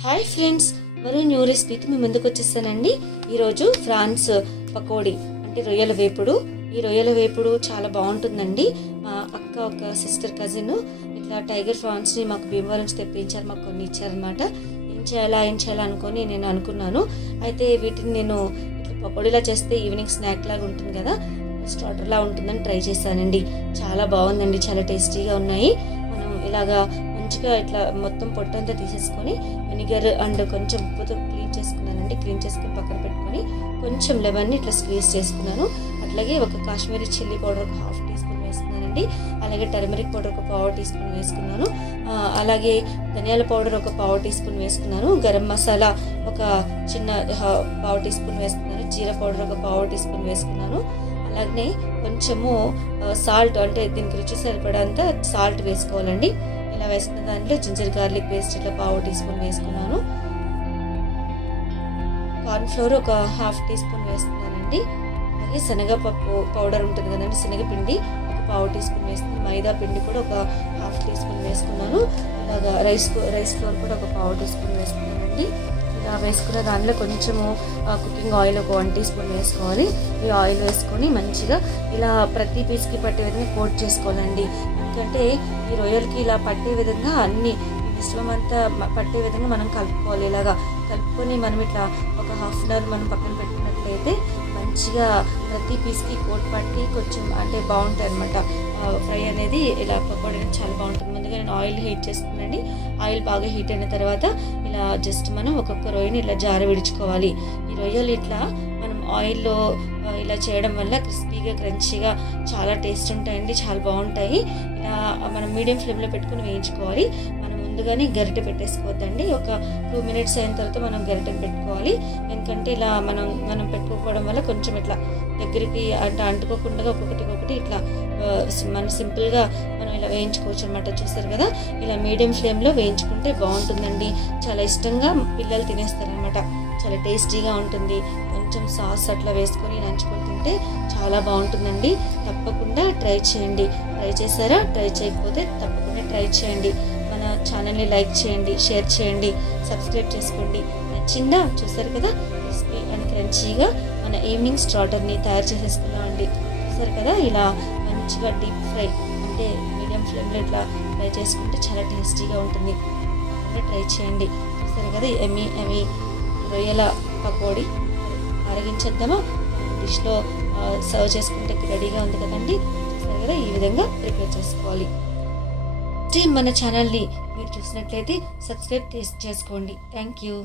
Hi friends, మరో new రెసిపీతో మీ ముందుకు వచ్చేసానండి. ఈరోజు ఫ్రాన్స్ పకోడీ అంటే రొయ్యల వేపుడు. ఈ రొయ్యల వేపుడు చాలా బాగుంటుందండి. మా అక్క ఒక సిస్టర్ కజిన్ ఇట్లా టైగర్ ఫ్రాన్స్ని మాకు భీమవరం నుంచి తెప్పించారు, మాకు కొన్ని ఇచ్చారనమాట. ఏం చేయాలా అనుకొని నేను అనుకున్నాను. అయితే వీటిని నేను ఇట్లా పకోడీలా చేస్తే ఈవినింగ్ స్నాక్ లాగా ఉంటుంది కదా, స్టార్టర్లా ఉంటుందని ట్రై చేశానండి. చాలా బాగుందండి, చాలా టేస్టీగా ఉన్నాయి. మనం ఇలాగా మంచిగా ఇట్లా మొత్తం పొట్టంతా తీసేసుకొని వెనిగర్ అండ్ కొంచెం ఉప్పుతో క్లీన్ చేసుకున్నానండి. క్లీన్ చేసుకుని పక్కన పెట్టుకొని కొంచెం లెమన్ని ఇట్లా స్క్వీజ్ చేసుకున్నాను. అట్లాగే ఒక కాశ్మీరీ చిల్లీ పౌడర్ ఒక 1/2 టీ స్పూన్ వేసుకున్నానండి. అలాగే టర్మరిక్ పౌడర్ ఒక 1/4 టీ స్పూన్ వేసుకున్నాను. అలాగే ధనియాల పౌడర్ ఒక 1/4 టీ స్పూన్ వేసుకున్నాను. గరం మసాలా ఒక చిన్న 1/4 టీ స్పూన్ వేసుకున్నాను. జీరా పౌడర్ ఒక 1/4 టీ స్పూన్ వేసుకున్నాను. అలాగే కొంచెము సాల్ట్, అంటే దీనికి రుచి సరిపడంత సాల్ట్ వేసుకోవాలండి. ఇలా వేసుకున్న దాంట్లో జింజర్ గార్లిక్ పేస్ట్ ఇట్లా 1/4 టీ స్పూన్ వేసుకున్నాను. కార్న్ఫ్లోర్ ఒక 1/2 టీ స్పూన్ వేసుకున్నానండి. అలాగే శనగపప్పు పౌడర్ ఉంటుంది కదండి, శనగపిండి ఒక 1/4 టీ స్పూన్ వేసుకున్నాను. మైదా పిండి కూడా ఒక 1/2 టీ స్పూన్ వేసుకున్నాను. అలాగా రైస్ ఫ్లోర్ కూడా ఒక 1/4 టీ స్పూన్ వేసుకున్నానండి. ఇలా వేసుకున్న దాంట్లో కొంచెము కుకింగ్ ఆయిల్ ఒక 1 టీ స్పూన్ వేసుకోవాలి. ఈ ఆయిల్ వేసుకొని మంచిగా ఇలా ప్రతి పీస్కి పట్టే విధంగా కోట్ చేసుకోవాలండి. ఎందుకంటే ఈ రొయ్యలకి ఇలా పట్టే విధంగా అన్ని మిశ్రమం అంతా పట్టే విధంగా మనం కలుపుకోవాలి. ఇలాగా కలుపుకొని మనం ఇట్లా ఒక 1/2 అవర్ మనం పక్కన పెట్టుకున్నట్లయితే మంచిగా ప్రతి పీస్కి కోట్ పట్టి కొంచెం అంటే బాగుంటాయి అనమాట. ఫ్రై అనేది ఇలా పకోడీ చాలా బాగుంటుంది. ముందుగా నేను ఆయిల్ హీట్ చేసుకున్నానండి. ఆయిల్ బాగా హీట్ అయిన తర్వాత ఇలా జస్ట్ మనం ఒక్కొక్క రొయ్యని ఇలా జార విడుచుకోవాలి. ఈ రొయ్యలు ఇట్లా మనం ఆయిల్లో ఇలా చేయడం వల్ల క్రిస్పీగా క్రంచీగా చాలా టేస్ట్ ఉంటాయండి, చాలా బాగుంటాయి. ఇలా మనం మీడియం ఫ్లేమ్లో పెట్టుకుని వేయించుకోవాలి. మనం ముందుగానే గరిటె పెట్టేసుకోవద్దండి. ఒక 2 మినిట్స్ అయిన తర్వాత మనం గరిటెని పెట్టుకోవాలి. ఎందుకంటే ఇలా మనం పెట్టుకోవడం వల్ల కొంచెం ఇట్లా దగ్గరికి అంటే అంటుకోకుండా ఒక్కొక్కటి ఇట్లా మనం సింపుల్గా మనం ఇలా వేయించుకోవచ్చు అనమాట. చూసారు కదా, ఇలా మీడియం ఫ్లేమ్లో వేయించుకుంటే బాగుంటుందండి. చాలా ఇష్టంగా పిల్లలు తినేస్తారనమాట. చాలా టేస్టీగా ఉంటుంది. కొంచెం సాస్ అట్లా వేసుకొని నంచుకొని తింటే చాలా బాగుంటుందండి. తప్పకుండా ట్రై చేయండి. ట్రై చేశారా? ట్రై చేయకపోతే తప్పకుండా ట్రై చేయండి. మన ఛానల్ని లైక్ చేయండి, షేర్ చేయండి, సబ్స్క్రైబ్ చేసుకోండి. నచ్చిందా? చూసారు కదా, క్రిస్పీ అండ్ క్రంచీగా మన ఈవినింగ్ స్టార్టర్ని తయారు చేసేసుకున్నామండి. చూసారు కదా, ఇలా మంచిగా డీప్ ఫ్రై అంటే మీడియం ఫ్లేమ్లో ఇట్లా ఫ్రై చేసుకుంటే చాలా టేస్టీగా ఉంటుంది. ట్రై చేయండి. చూసారు కదా, ఎమ్మి రొయ్యల పకోడీ అరగించేద్దామా, డిష్లో సర్వ్ చేసుకుంటే రెడీగా ఉంది కదండి. చూసారు కదా, ఈ విధంగా ప్రిపేర్ చేసుకోవాలి. మన ఛానల్ని మీరు చూసినట్లయితే సబ్స్క్రైబ్ చేసుకోండి. Thank you.